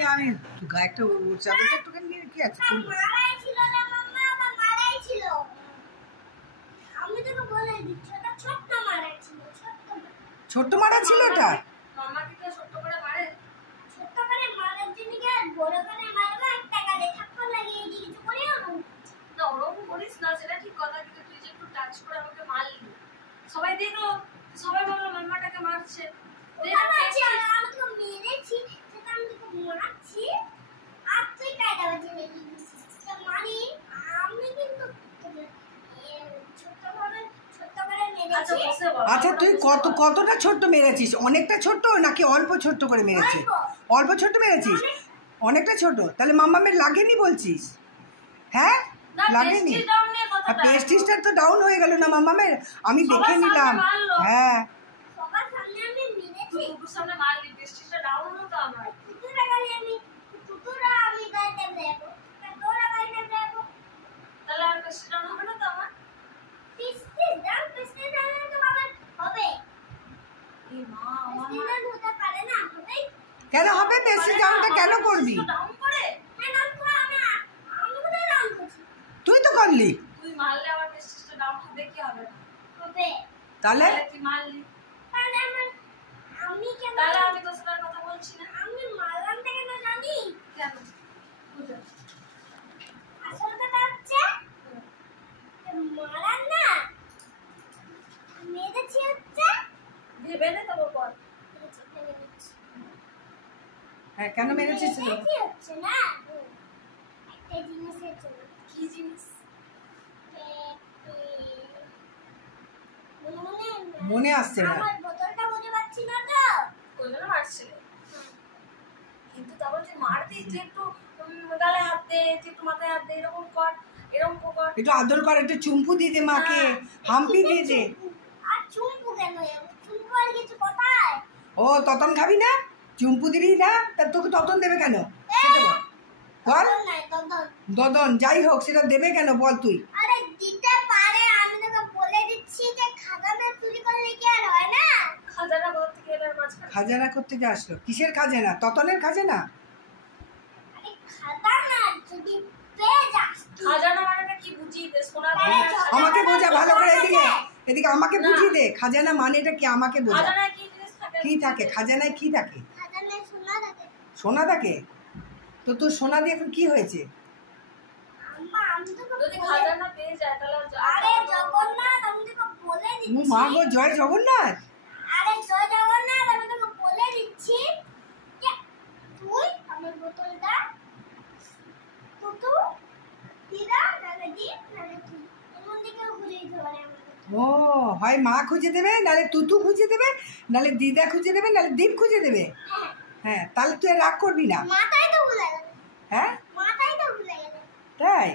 নিয়ে আমি একটা চাদরটা একটুখানি নিয়ে কি আছে মারাই ছিল না মাম্মা, আমার মারাই ছিল। আমি তোকে বলে দিচ্ছি ওটা ছোট্ট মারাই ছিল, ছোট্ট মারা ছিল ওটা। মাম্মা কি ছোট্ট করে মারে? ছোট্ট করে মারার জন্য কি আর বড় করে মারবে? একটা গালে থাপ্পড় লাগিয়ে দিয়ে কিছু করিও না। না ওরকম করিস না, সেটা ঠিক কথা, কিন্তু তুই যে একটু টাচ করে আমাকে মারলি, সবাই দেখলো, সবাই বললো মাম্মাটাকে মারছে। আমি তোকে মেরেছি, সেটা আমি তোকে মারছি, আর তুই কায়দা বাজিয়ে লেগেছিস মারি। আমি কিন্তু ছোট্ট করে মেরেছি। আচ্ছা তুই কতটা ছোট্ট মেরেছিস? অনেকটা ছোট্ট নাকি অল্প ছোট্ট করে মেরেছিস? অল্প ছোট্ট মেরেছিস, অনেকটা ছোট। তাহলে মাম্মামের লাগেনি বলছিস? হ্যাঁ লাগেনি। প্রেস্টিজটা তো ডাউন হয়ে গেল না মাম্মামের? আমি দেখে নিলাম। হ্যাঁ সবার সামনে আমি মেরেছি, তুই সামনে মারলি, প্রেস্টিজটা ডাউন হতো আমার। তুতুরা গালি আমি গাইতে দেবো, তোরা গাইতে দেবো, তাহলে আর প্রেস্টিজ ডাউন হবে না তো আমার? প্রেস্টিজ ডাউন তো আমার হবে। এই মা আমার প্রেস্টিজ ডাউন হতে পারে না, হবে কেন হবে? প্রেস্টিজ ডাউনটা কেন করবি? ডাউন করে হ্যাঁ ডাউন করে আমি কোথায় ডাউন করছি? তুই তো করলি। তুই মারলে আমার প্রেস্টিজটা ডাউন হবে কি হবে না? হবে। তাহলে তুই মারলি, তাহলে আমি কেন? তাহলে আমি তো সেটার কথা বলছি না। আমি মারলাম না কেন জানি? কেন বুঝা আসল কথা হচ্ছে মারার না, মেরেছি হচ্ছে ভেবে নে তবে বল। হ্যাঁ কেন মেরেছিস? মেরেছি হচ্ছে না একটা জিনিসের জন্য। কি জিনিস? মনে আসছে না। আমার বোতলটা বুঝে পাচ্ছি না তো, ওই জন্য মারছিলে। কিন্তু তারপর তুই মারতি, তুই একটু গালে হাত দে, তুই একটু মাথায় হাত দে, এরকম কর, এরকম কর। একটু আদর কর, একটু চুম্পু দিয়ে দে মাকে, হাম্পি দিয়ে দে। আর চুম্পু কেন? চুম্পু আর কিছু কোথায়? ও ততন খাবি না? চুম্পু দিবি না? তা তোকে ততন দেবে কেন সেটা বল। বল। নাই দদন। দদন যাই হোক সেটা দেবে কেন বল তুই। আরে দিতে পারে, আমি তোকে বলে দিচ্ছি যে খাজানা চুরি করলে কি আর হয় না? খাজানা কোথা থেকে এলো মাঝখানে? খাজানা করতে যা আসলো? কিসের খাজানা? ততনের খাজানা? আরে খাজানা যদি পেয়ে যাস, খাজানা মানেটা কি বুঝিয়ে দে, সোনা দিয়ে আমাকে বোঝা ভালো করে। এদিকে এদিকে আমাকে বুঝিয়ে দে। খাজানা মানেটা কি আমাকে বোঝা। খাজানায় কি জিনিস থাকে? কি থাকে খাজানায়? কি থাকে? খাজানায় সোনা থাকে। সোনা থাকে? তো তোর সোনা দিয়ে এখন কি হয়েছে? আম্মা আমি তোকে যদি খাজানা পেয়ে যায় তাহলে আরে জগন্নাথ আমি তোকে বলে ও দিচ্ছি। মা গো, জয় জগন্নাথ। আরে জয় জগন্নাথ আমি তোকে বলে দিচ্ছি যে তুই আমার বোতলটা তুতু দিদা নালে দি নালে তুই এমন দিকে ঘুরে দিতে পারে আমাকে। ও হয় মা খুঁজে দেবে, নালে তুতু খুঁজে দেবে, নালে দিদা খুঁজে দেবে, নালে দীপ খুঁজে দেবে। হ্যাঁ হ্যাঁ তাহলে তুই আর রাগ করবি না। মাথায় তো ভুলে গেল। হ্যাঁ মাথায় তো ভুলে গেল। তাই?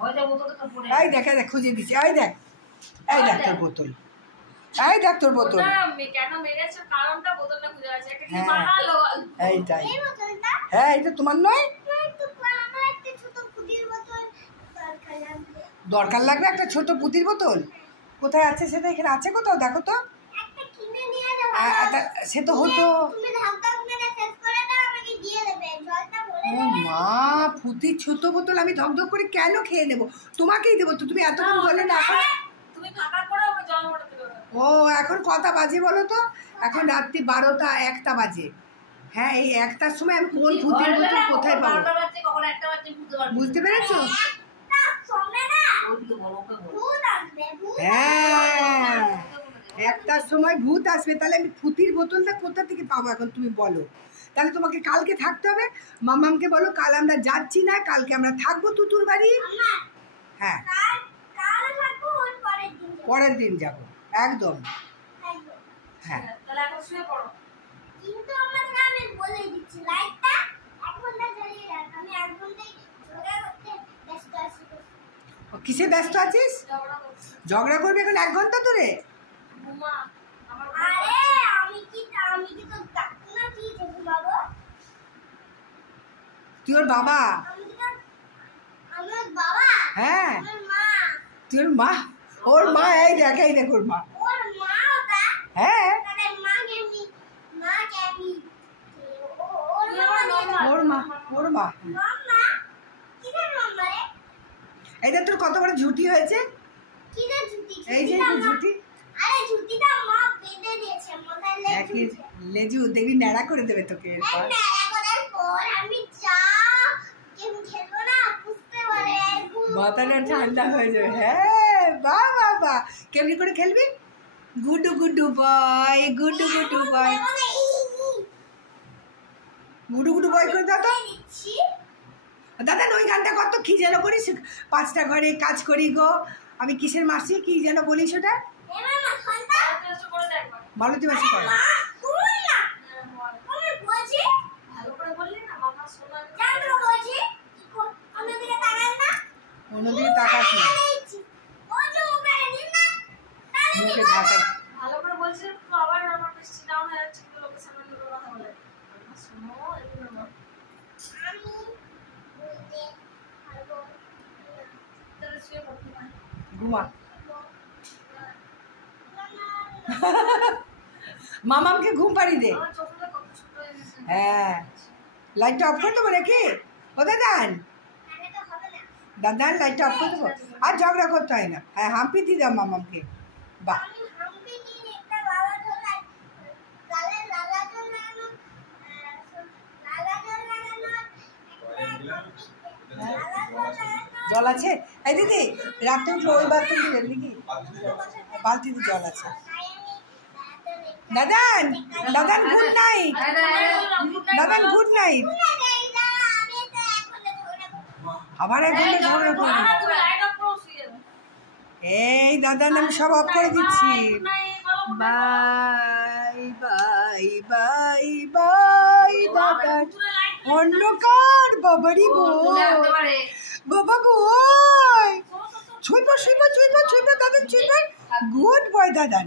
হয়তো বোতলটা তো পড়ে এই দেখ খুঁজে দিচ্ছি। এই দেখ তোর বোতল। এই দেখ তোর বোতল। কেন মেরেছো কারণটা বোতলটা খুঁজে আছে, একটা কি হ্যাঁ। বানালো। এইটাই। এই বোতলটা হ্যাঁ এটা তোমার নয়? একটু আমার একটা ছোট পুতির বোতল দরকার লাগবে। দরকার লাগবে একটা ছোট পুতির বোতল? কোথায় আছে সেটা? এখানে আছে কোথাও? দেখো তো। একটা কিনে নিয়ে যাও। সে তো হতো। তুমি ধাক্কা মেরে শেষ করে দাও, আমাকে দিয়ে দেবে জলটা ভরে ও দেবে। মা, পুতির ছোট বোতল আমি ধকধক করে কেন খেয়ে নেবো? তোমাকেই দেবো তো, তুমি এতক্ষণ বলে না। এখন তুমি ফাঁকা করে ওকে জল ভরাতে পারো। ও এখন কটা বাজে বলো তো? এখন রাত্রি 12টা 1টা বাজে। হ্যাঁ এই 1টার সময় আমি কোন পুতির বোতল কোথায় পাবো? 12টা বাজে কখন 1টা বাজে বুঝতে পারবো। বুঝতে পেরেছো? একটা সময় না ওইদিকে বলো, ওকে বলো। ভূত আসবে, ভূত। হ্যাঁ 1টার সময় ভূত আসবে। তাহলে আমি পুতির বোতলটা কোথা থেকে পাবো এখন তুমি বলো? তাহলে তোমাকে কালকে থাকতে হবে। মামামকে বলো কাল আমরা যাচ্ছি না, কালকে আমরা থাকবো তুতুর বাড়ি। আম্মা হ্যাঁ কাল থাকবো, ওর পরের দিন যাবো। পরের দিন যাবো একদম। একদম। হ্যাঁ তাহলে এখন শুয়ে পড়ো। কিন্তু আমাকে আমি বলে দিচ্ছি লাইটটা 1 ঘন্টা জ্বালিয়ে রাখ, আমি 1 ঘন্টায় ঝগড়া করতে ব্যস্ত আছি। কিসে ব্যস্ত আছিস? ঝগড়া করছি। ঝগড়া করবি এখন 1 ঘন্টা ধরে? ঘুমা, আমার আরে আমি কি তো ডাক্তার না, কি ঘুমাবো? তুই ওর বাবা? আমার বাবা? হ্যাঁ আমার মা। তুই ওর মা? ওর মা? এই দেখ ওর মা। ওর মা ওটা? হ্যাঁ তাহলে মাকে আমি ওর তুই আমার মা মামা। ওর মাম্মা ওর মা। মাম্মা কিসের মাম্মা রে? এই দেখ তোর কত বড় ঝুঁটি হয়েছে। কিসের ঝুঁটি? এই যে ঝুঁটি। আরে ঝুঁটিটা মা বেঁধে দিয়েছে মাথায় একই লেজু দেখবি ন্যাড়া করে দেবে তোকে এরপর। করার পর আমি যা গেম খেলবো না বুঝতে পারে মাথাটা ঠান্ডা হয়ে যাবে। হ্যাঁ বাহ বাহ বাহ। কেমনি করে খেলবি? গুডু গুডু বয়, গুডু গুডু বয়, গুডু গুডু বয় করে দাও তো। দাদা ওই গানটা কত কি যেন করিস, 5টা ঘরে কাজ করি গো আমি কিসের মাসি, কি যেন বলিস ওটা? মালতী মাসি করে। ভালো করে বললি না মামা শোনা অন্যদিকে তাকাস না, মুখে ঢাকা। ভালো করে বলছি তো আবার আমার বৃষ্টি ডাউন হয়ে যাচ্ছে কিন্তু লোকের সামনে লোকের কথা বলে মামা শোনো এগুলো না তাহলে শুয়ে পড়তে পারি ঘুমা। মামামকে ঘুম পাড়ি দে। আমার চোখটা কত ছোট হয়ে গেছে হ্যাঁ লাইটটা অফ করে দেবো নাকি? ও দাদান, দাদান লাইটটা অফ করে দেবো। আর ঝগড়া করতে হয় না। হ্যাঁ হাম্পি দিয়ে দাও মামামকে। বাহ জল আছে? এই দিদি রাত্রে উঠলো ওই বাথরুম দিলেন নাকি? বালতিতে জল আছে। Dadan, Dadan good night, Dadan good night. আবার এক ঘন্টা ঝগড়া করবো। তুমি লাইট অফ করো শুয়ে যাবে এই দাদান আমি সব অফ করে দিচ্ছি। নাই বাই বাই বাই বাই দাদান। অন্ধকার বাবারি বই, বাবা বই। ছুঁইব ছুঁইব ছুঁইব ছুঁইব দাদান ছুঁইব। Good boy Dadan.